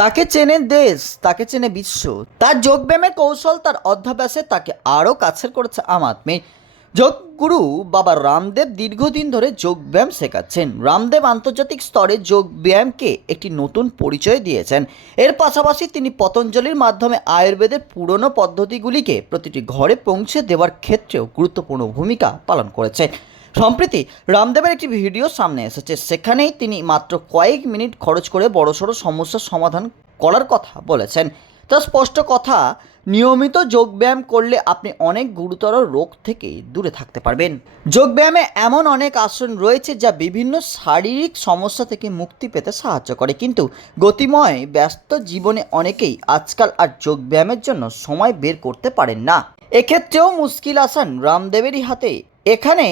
তাকে চেনে দেশ, তাকে চেনে বিশ্ব। তার যোগব্যায়ামের কৌশল, তার অধ্যাভ্যাসে তাকে আরও কাছের করেছে আম আদমি। যোগগুরু বাবা রামদেব দীর্ঘদিন ধরে যোগব্যায়াম শেখাচ্ছেন। রামদেব আন্তর্জাতিক স্তরে যোগব্যায়ামকে একটি নতুন পরিচয় দিয়েছেন। এর পাশাপাশি তিনি পতঞ্জলির মাধ্যমে আয়ুর্বেদের পুরনো পদ্ধতিগুলিকে প্রতিটি ঘরে পৌঁছে দেওয়ার ক্ষেত্রেও গুরুত্বপূর্ণ ভূমিকা পালন করেছে সম্প্রতি রামদেবের একটি ভিডিও সামনে এসেছে। সেখানেই তিনি মাত্র কয়েক মিনিট খরচ করে বড়সড় সমস্যার সমাধান করার কথা বলেছেন। তার স্পষ্ট কথা, নিয়মিত যোগব্যায়াম করলে আপনি অনেক গুরুতর রোগ থেকে দূরে থাকতে পারবেন। যোগব্যায়ামে এমন অনেক আসন রয়েছে যা বিভিন্ন শারীরিক সমস্যা থেকে মুক্তি পেতে সাহায্য করে। কিন্তু গতিময়, ব্যস্ত জীবনে অনেকেই আজকাল আর যোগব্যায়ামের জন্য সময় বের করতে পারেন না। এক্ষেত্রেও মুশকিল আসান রামদেবেরই হাতে। এখানে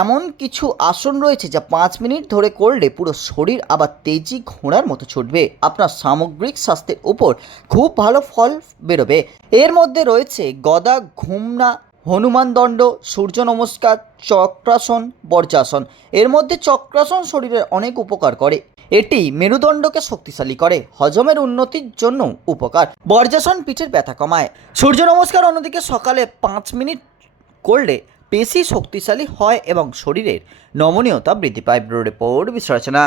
এমন কিছু আসন রয়েছে যা পাঁচ মিনিট ধরে করলে পুরো শরীর আবার তেজি ঘোড়ার মতো ছুটবে। আপনার সামগ্রিক স্বাস্থ্যের উপর খুব ভালো ফল বেরোবে। এর মধ্যে রয়েছে গদা, ঘুমনা হনুমান দণ্ড সূর্য নমস্কার, চক্রাসন বর্জাসন এর মধ্যে চক্রাসন শরীরের অনেক উপকার করে। এটি মেরুদণ্ডকে শক্তিশালী করে, হজমের উন্নতির জন্য উপকার। বর্জাসন পিঠের ব্যথা কমায়। সূর্য নমস্কার অন্যদিকে সকালে পাঁচ মিনিট করলে পেশি শক্তিশালী হয় এবং শরীরের নমনীয়তা বৃদ্ধি পায় ব্যুরো রিপোর্ট বিশ্লেষণা